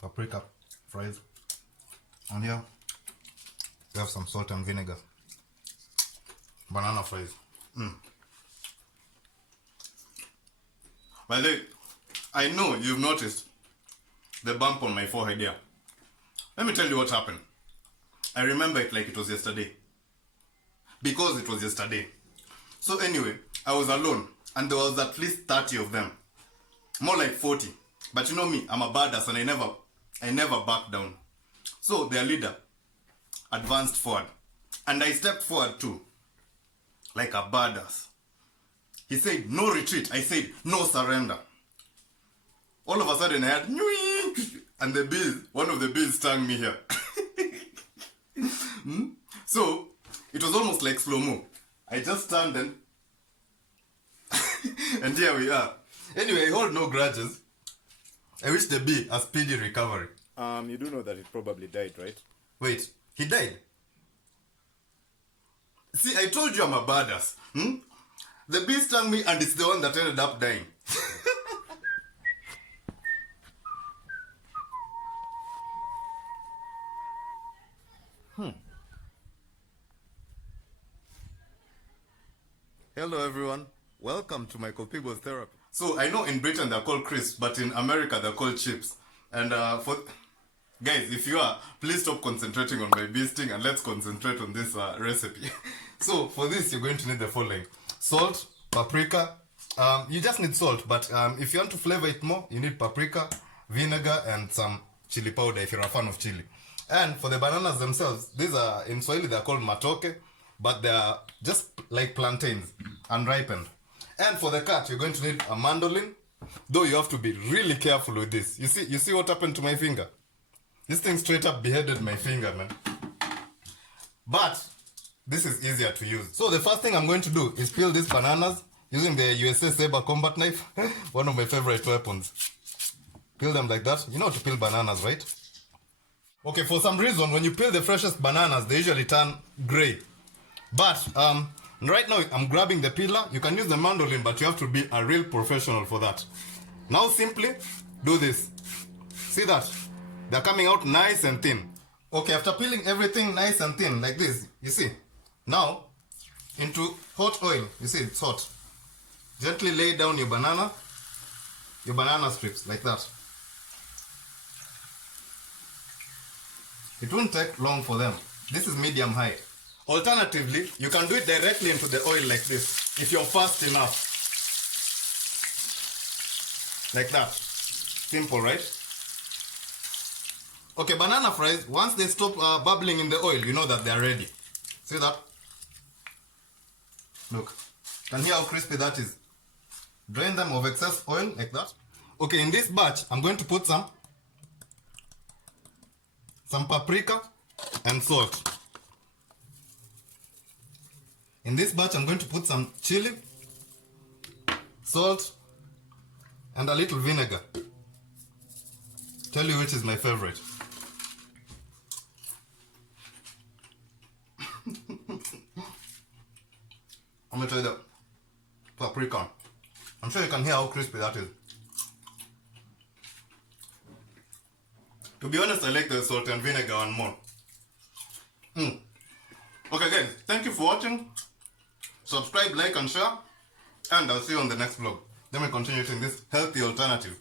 Paprika fries. And here we have some salt and vinegar. Banana fries. By the way, I know you've noticed the bump on my forehead here. Let me tell you what happened. I remember it like it was yesterday. Because it was yesterday. So anyway, I was alone and there was at least 30 of them. More like 40. But you know me, I'm a badass and I never back down. So their leader advanced forward. And I stepped forward too. Like a badass. He said, no retreat. I said, no surrender. All of a sudden I had, and the bees, one of the bees stung me here. So, it was almost like slow-mo. I just turned and and here we are. Anyway, I hold no grudges. I wish the bee a speedy recovery. You do know that it probably died, right? Wait, he died? See, I told you I'm a badass. The bee stung me and it's the one that ended up dying. Hello everyone, welcome to Michael People's Therapy. So I know in Britain they're called crisps, but in America they're called chips. And for guys, if you are, please stop concentrating on my beasting and let's concentrate on this recipe. So for this you're going to need the following: salt, paprika. You just need salt, but if you want to flavor it more, you need paprika, vinegar, and some chili powder if you're a fan of chili. And for the bananas themselves, these are, in Swahili they're called matoke, but they're just like plantains, unripened. And for the cut, you're going to need a mandolin, though you have to be really careful with this. You see what happened to my finger? This thing straight up beheaded my finger, man. But this is easier to use. So the first thing I'm going to do is peel these bananas using the USA Saber combat knife, one of my favorite weapons. Peel them like that. You know how to peel bananas, right? Okay, for some reason, when you peel the freshest bananas, they usually turn gray. But right now, I'm grabbing the peeler. You can use the mandolin, but you have to be a real professional for that. Now simply do this. See that? They're coming out nice and thin. Okay, after peeling everything nice and thin, like this, you see? Now, into hot oil. You see, it's hot. Gently lay down your banana strips, like that. It won't take long for them. This is medium high. Alternatively, you can do it directly into the oil like this, if you're fast enough. Like that. Simple, right? Okay, banana fries, once they stop bubbling in the oil, you know that they're ready. See that? Look. You can hear how crispy that is. Drain them of excess oil, like that. Okay, in this batch, I'm going to put some paprika and salt. In this batch, I'm going to put some chili, salt, and a little vinegar. Tell you which is my favorite. I'm going to try the paprika. I'm sure you can hear how crispy that is. To be honest, I like the salt and vinegar one more. Okay guys, thank you for watching. Subscribe, like and share. And I'll see you on the next vlog. Let me continue eating this healthy alternative.